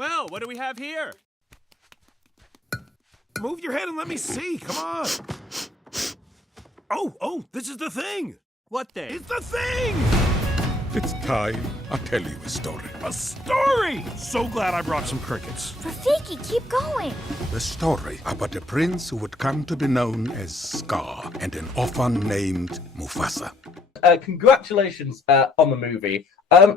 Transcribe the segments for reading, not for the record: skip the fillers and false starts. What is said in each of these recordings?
Well, what do we have here? Move your head and let me see. Come on. Oh, this is the thing. What thing? It's the thing. It's time I tell you a story. A story. So glad I brought some crickets. Rafiki, keep going. The story about a prince who would come to be known as Scar and an orphan named Mufasa. Congratulations on the movie.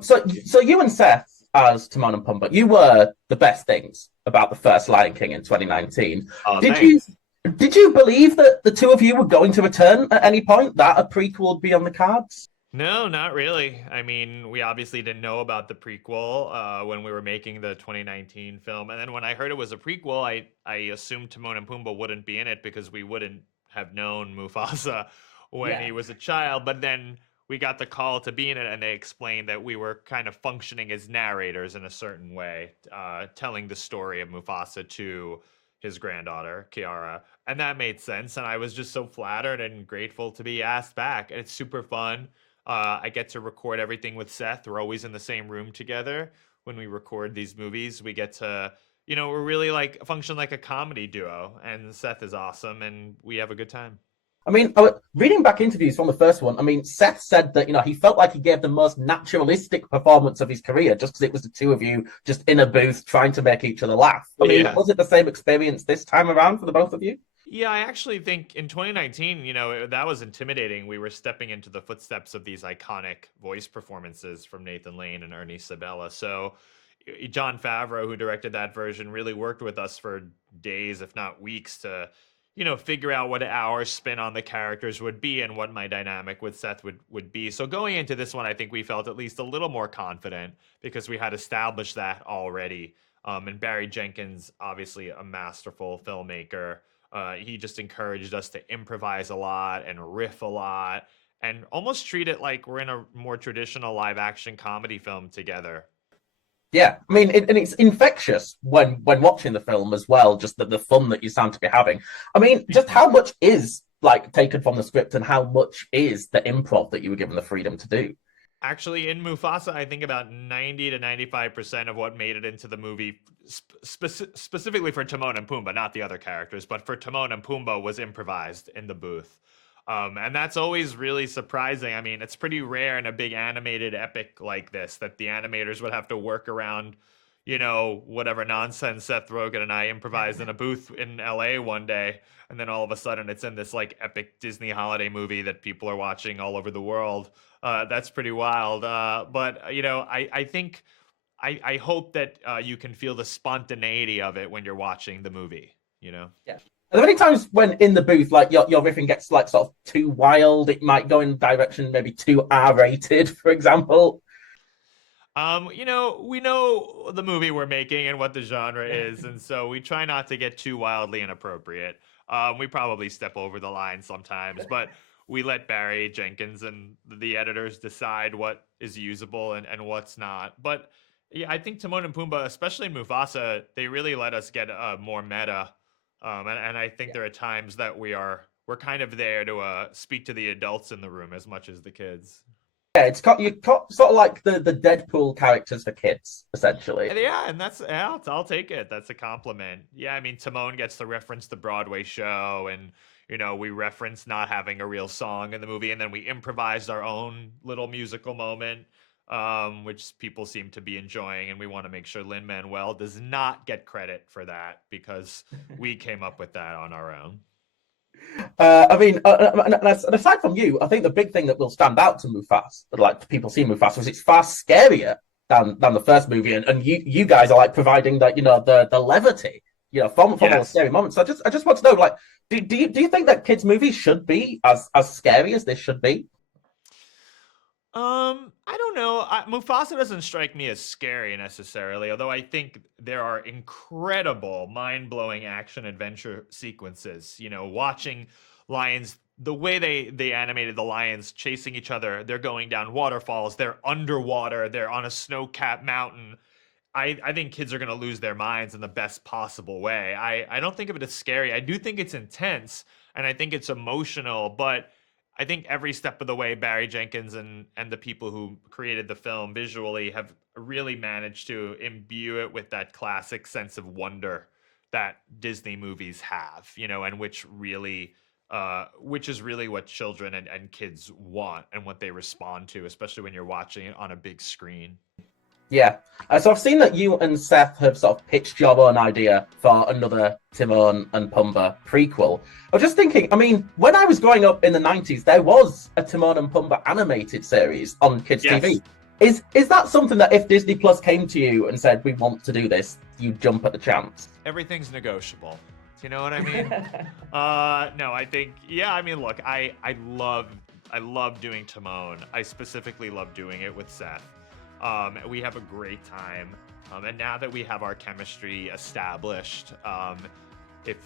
So you and Seth as Timon and Pumbaa, you were the best things about the first Lion King in 2019. Did you believe that the two of you were going to return at any point? That a prequel would be on the cards? No, not really. I mean, we obviously didn't know about the prequel when we were making the 2019 film. And then when I heard it was a prequel, I assumed Timon and Pumbaa wouldn't be in it because we wouldn't have known Mufasa when he was a child. But then we got the call to be in it, and they explained that we were kind of functioning as narrators in a certain way, telling the story of Mufasa to his granddaughter, Kiara. And that made sense. And I was just so flattered and grateful to be asked back. And it's super fun. I get to record everything with Seth. We're always in the same room together when we record these movies. We get to, we're really function like a comedy duo, and Seth is awesome, and we have a good time. I mean, reading back interviews from the first one, I mean, Seth said that, he felt like he gave the most naturalistic performance of his career just because it was the two of you just in a booth trying to make each other laugh. I mean, was it the same experience this time around for the both of you? Yeah, I actually think in 2019, that was intimidating. We were stepping into the footsteps of these iconic voice performances from Nathan Lane and Ernie Sabella. So Jon Favreau, who directed that version, really worked with us for days, if not weeks, to, figure out what our spin on the characters would be and what my dynamic with Seth would be. So going into this one, I think we felt at least a little more confident because we had established that already. And Barry Jenkins, obviously a masterful filmmaker. He just encouraged us to improvise a lot and riff a lot and almost treat it like we're in a more traditional live action comedy film together. Yeah, I mean, and it's infectious when watching the film as well, just the fun that you sound to be having. I mean, just how much is taken from the script and how much is the improv that you were given the freedom to do? Actually, in Mufasa, I think about 90 to 95% of what made it into the movie, specifically for Timon and Pumbaa, not the other characters, but for Timon and Pumbaa, was improvised in the booth. And that's always really surprising. I mean, it's pretty rare in a big animated epic like this that the animators would have to work around, whatever nonsense Seth Rogen and I improvised in a booth in LA one day. And then all of a sudden it's in this epic Disney holiday movie that people are watching all over the world. That's pretty wild. But I think, I hope that you can feel the spontaneity of it when you're watching the movie, Yeah. Are there any times when in the booth, your riffing gets sort of too wild? It might go in a direction maybe too R-rated, for example. We know the movie we're making and what the genre is, and so we try not to get too wildly inappropriate. We probably step over the line sometimes, but we let Barry Jenkins and the editors decide what is usable and what's not. But yeah, I think Timon and Pumbaa, especially in Mufasa, they really let us get more meta. And I think there are times that we're kind of there to speak to the adults in the room as much as the kids. Yeah, you're sort of like the Deadpool characters for kids, essentially. Yeah, and I'll take it. That's a compliment. Yeah, I mean, Timon gets to reference the Broadway show, and we reference not having a real song in the movie, and then we improvised our own little musical moment, which people seem to be enjoying, and we want to make sure Lin-Manuel does not get credit for that because we came up with that on our own. I mean, and aside from you, I think the big thing that will stand out to Mufasa, to people see Mufasa, is it's far scarier than the first movie, and you guys are providing the levity, from all the scary moments. So I just want to know, do you think that kids' movies should be as scary as this should be? I don't know. Mufasa doesn't strike me as scary necessarily, although I think there are incredible, mind-blowing action adventure sequences. Watching lions, the way they animated the lions chasing each other, they're going down waterfalls, they're underwater, they're on a snow-capped mountain. I think kids are going to lose their minds in the best possible way. I don't think of it as scary. I do think it's intense, and I think it's emotional, but I think every step of the way, Barry Jenkins and the people who created the film visually have really managed to imbue it with that classic sense of wonder that Disney movies have, you know, and which is really what children and kids want and what they respond to, especially when you're watching it on a big screen. Yeah. So I've seen that you and Seth have sort of pitched your own idea for another Timon and Pumbaa prequel. I was just thinking, I mean, when I was growing up in the 90s, there was a Timon and Pumbaa animated series on kids' Yes. TV. Is that something that if Disney Plus came to you and said, we want to do this, you'd jump at the chance? Everything's negotiable. You know what I mean? No, I think, yeah, I mean, look, I love doing Timon. I specifically love doing it with Seth. We have a great time. And now that we have our chemistry established, if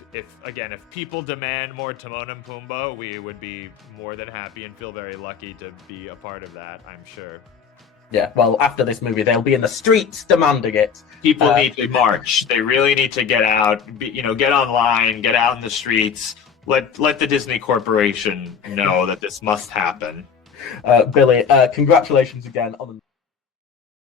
people demand more Timon and Pumbaa, we would be more than happy and feel very lucky to be a part of that, I'm sure. Yeah, well, after this movie, they'll be in the streets demanding it. People need to march. They really need to get out, get online, get out in the streets. Let the Disney Corporation know that this must happen. Billy, congratulations again on the